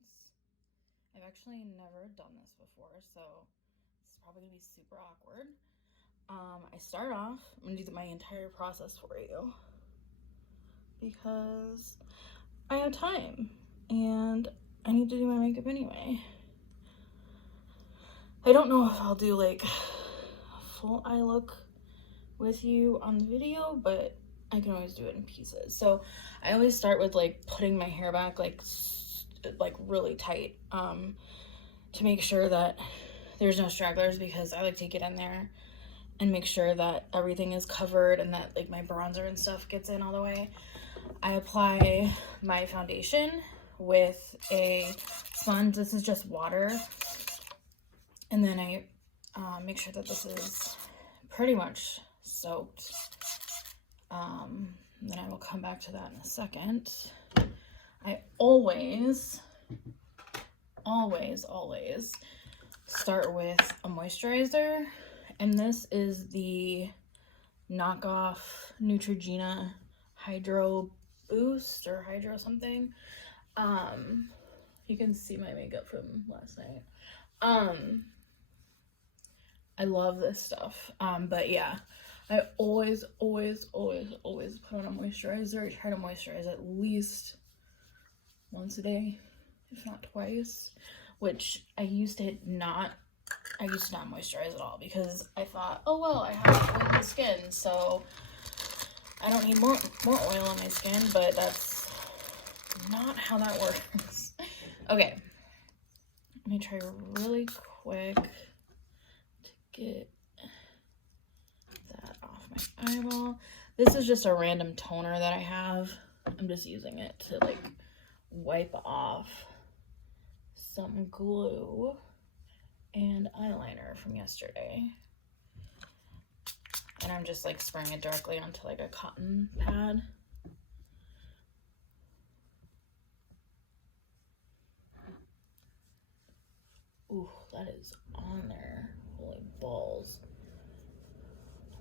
once. I've actually never done this before, so this is probably gonna be super awkward. I start off, I'm gonna do my entire process for you because I have time and I need to do my makeup anyway. I don't know if I'll do like a full eye look with you on the video, but I can always do it in pieces. So I always start with like putting my hair back like really tight to make sure that there's no stragglers, because I like to get in there and make sure that everything is covered and that like my bronzer and stuff gets in all the way. I apply my foundation with a sponge. This is just water. And then I make sure that this is pretty much soaked. Then I will come back to that in a second. I always start with a moisturizer, and this is the knockoff Neutrogena Hydro Boost or Hydro something. You can see my makeup from last night. I love this stuff. But yeah, I always put on a moisturizer. I try to moisturize at least once a day, if not twice, which I used to not moisturize at all because I thought, oh well, I have oily skin, so I don't need more oil on my skin, but that's not how that works. Okay, let me try really quick to get that off my eyeball. This is just a random toner that I have. I'm just using it to like wipe off some glue and eyeliner from yesterday. And I'm just like spraying it directly onto like a cotton pad. Ooh, that is on there. Holy balls.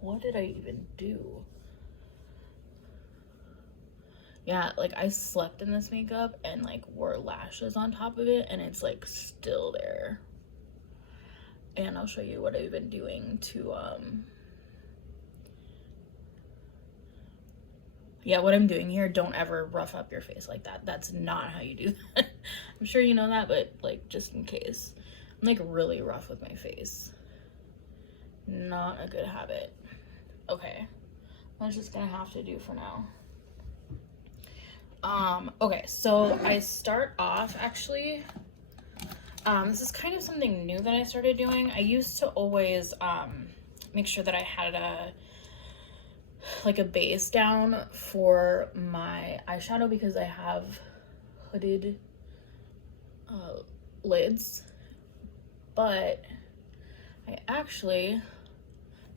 What did I even do? Yeah, like I slept in this makeup and like wore lashes on top of it, and it's like still there. And I'll show you what I've been doing to yeah, what I'm doing here. Don't ever rough up your face like that. That's not how you do that. I'm sure you know that, but like just in case. I'm like really rough with my face. Not a good habit. Okay, that's just gonna have to do for now. Okay, so I start off actually, this is kind of something new that I started doing. I used to always make sure that I had a base down for my eyeshadow because I have hooded lids, but I actually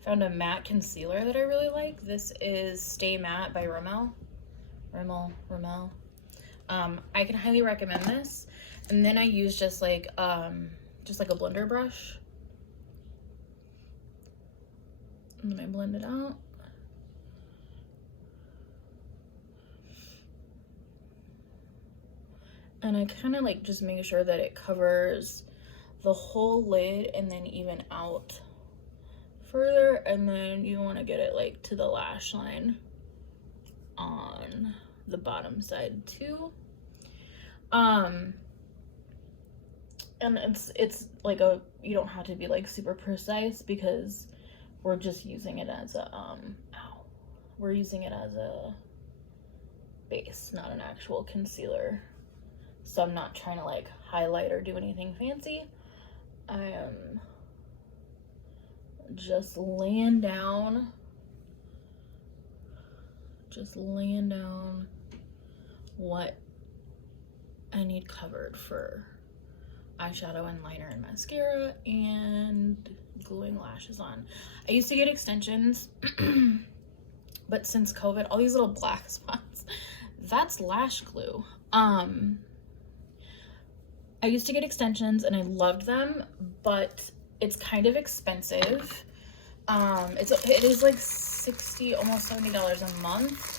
found a matte concealer that I really like. This is Stay Matte by Rimmel. I can highly recommend this. And then I use just like a blender brush, and then I blend it out. And I kind of like just make sure that it covers the whole lid and then even out further, and then you want to get it like to the lash line on the bottom side too. And it's like you don't have to be like super precise because we're just using it as a we're using it as a base, not an actual concealer. So I'm not trying to like highlight or do anything fancy. I am just laying down what I need covered for eyeshadow and liner and mascara and gluing lashes on. I used to get extensions, but since COVID, all these little black spots, that's lash glue. I used to get extensions and I loved them, but it's kind of expensive. It is like $60, almost $70 a month.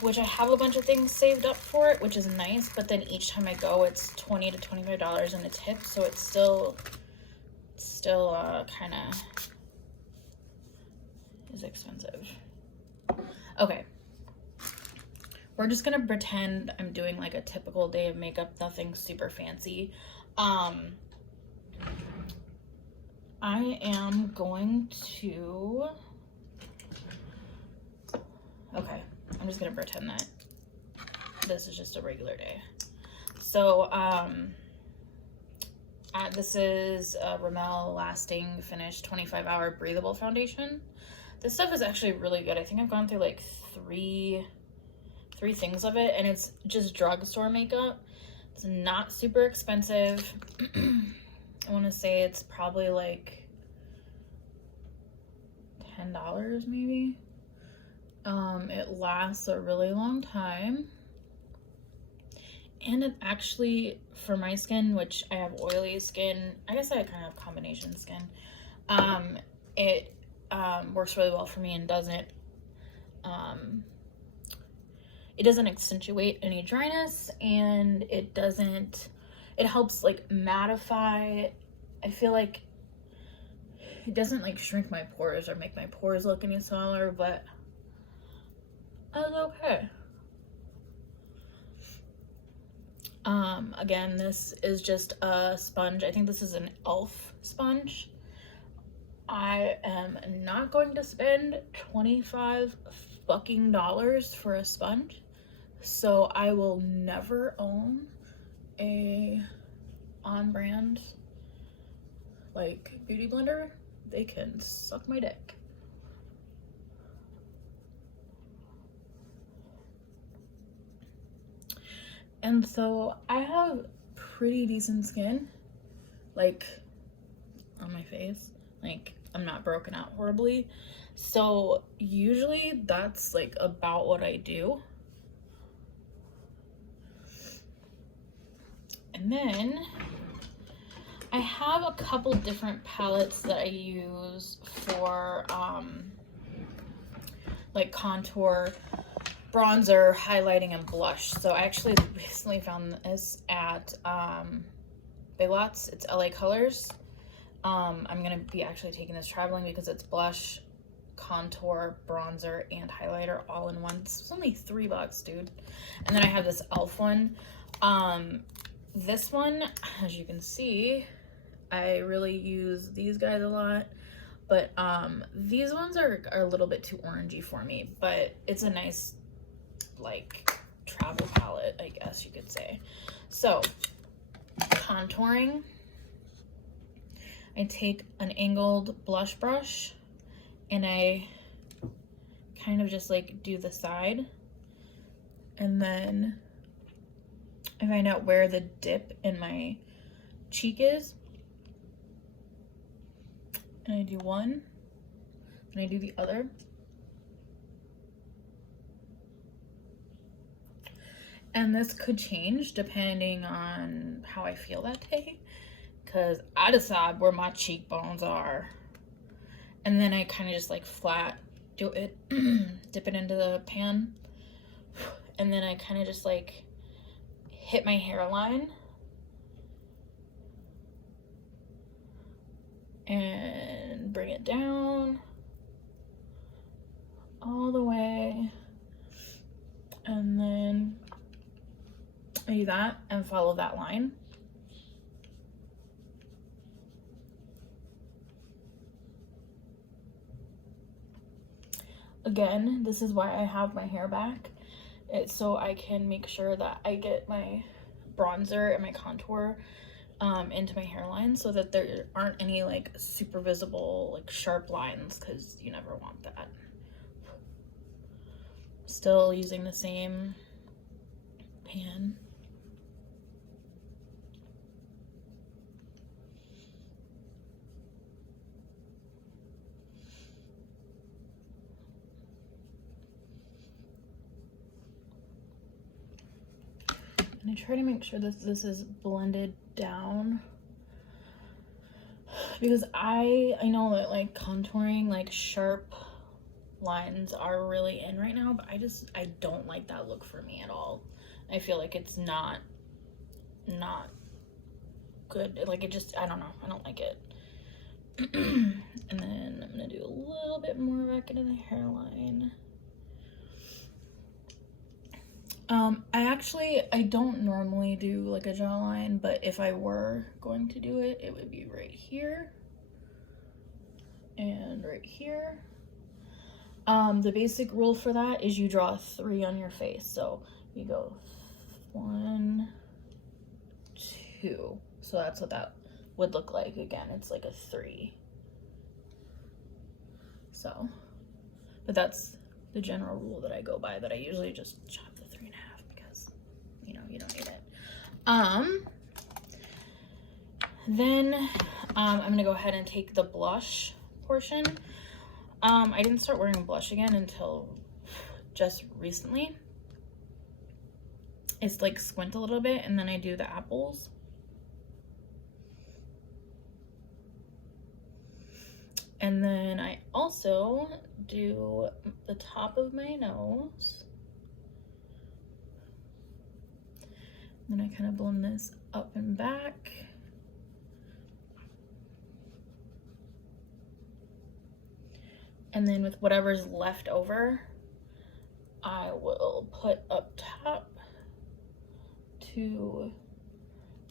which I have a bunch of things saved up for it, which is nice, but then each time I go, it's $20 to $25 in a tip, so it's still kind of is expensive. Okay. We're just gonna pretend I'm doing like a typical day of makeup, nothing super fancy. I am going to, okay, I'm just gonna pretend that this is just a regular day. So, this is a Rimmel Lasting Finish 25-hour breathable foundation. This stuff is actually really good. I think I've gone through like three things of it, and it's just drugstore makeup. It's not super expensive. I want to say it's probably like $10 maybe. It lasts a really long time, and it actually, for my skin, which I have oily skin, I guess I kind of have combination skin, it works really well for me and doesn't accentuate any dryness, and it helps like mattify. I feel like it doesn't like shrink my pores or make my pores look any smaller, but that's okay. Again, this is just a sponge. I think this is an e.l.f. sponge. I am not going to spend $25 fucking for a sponge, so I will never own a on-brand like beauty blender. They can suck my dick. And so I have pretty decent skin, like on my face. Like, I'm not broken out horribly. So usually that's like about what I do. And then I have a couple different palettes that I use for like contour, bronzer, highlighting, and blush. So I actually recently found this at Big Lots. It's LA Colors. I'm gonna be actually taking this traveling because it's blush, contour, bronzer, and highlighter all in one. This was only $3, dude. And then I have this e.l.f. one. This one, as you can see, I really use these guys a lot, but these ones are a little bit too orangey for me, but it's a nice like travel palette, I guess you could say. So contouring, I take an angled blush brush and I kind of just like do the side, and then I find out where the dip in my cheek is, and I do one and I do the other. And this could change depending on how I feel that day, because I decide where my cheekbones are. And then I kind of just like flat do it, dip it into the pan. And then I kind of just like hit my hairline. And bring it down all the way. And then I do that and follow that line. Again, this is why I have my hair back. It's so I can make sure that I get my bronzer and my contour into my hairline so that there aren't any like super visible like sharp lines, because you never want that. Still using the same pan. And I try to make sure that this is blended down, because I know that like contouring like sharp lines are really in right now, but I don't like that look for me at all. I feel like it's not good. Like, it just, I don't know, I don't like it. And then I'm gonna do a little bit more back into the hairline. I don't normally do like a jawline, but if I were going to do it, it would be right here and right here. The basic rule for that is you draw 3 on your face. So you go 1, 2. So that's what that would look like. Again, it's like a 3. So, but that's the general rule that I go by, that I usually just chop the 3 in half because, you know, you don't need it. Then I'm gonna go ahead and take the blush portion. I didn't start wearing blush again until just recently. It's like squint a little bit, and then I do the apples. And then I also do the top of my nose. Then I kind of blend this up and back. And then with whatever's left over, I will put up top to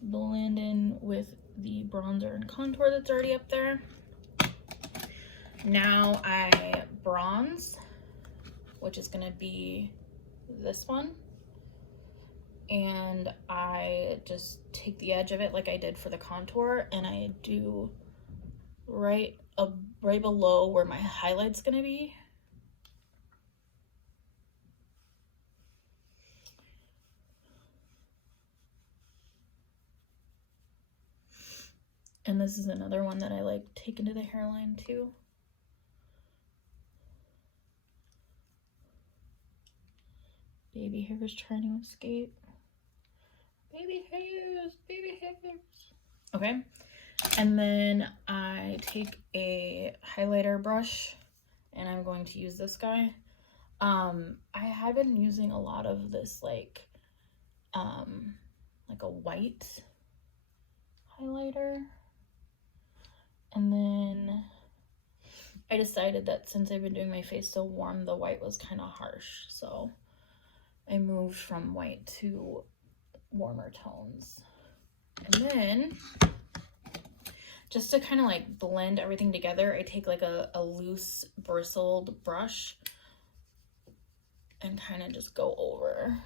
blend in with the bronzer and contour that's already up there. Now I bronze, which is gonna be this one. And I just take the edge of it like I did for the contour, and I do right below where my highlight's gonna be. And this is another one that I like take into the hairline too. Baby hairs trying to escape. Baby hairs, baby hairs. Okay, and then I take a highlighter brush, and I'm going to use this guy. I have been using a lot of this like a white highlighter, and then I decided that since I've been doing my face so warm, the white was kind of harsh, so I moved from white to warmer tones. And then just to kind of like blend everything together, I take like a loose bristled brush and kind of just go over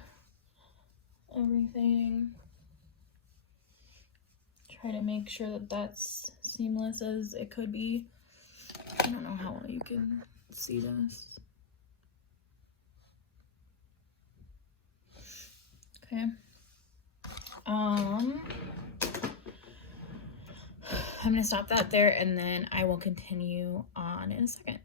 everything. Try to make sure that that's seamless as it could be. I don't know how well you can see this. Okay. I'm gonna stop that there, and then I will continue on in a second.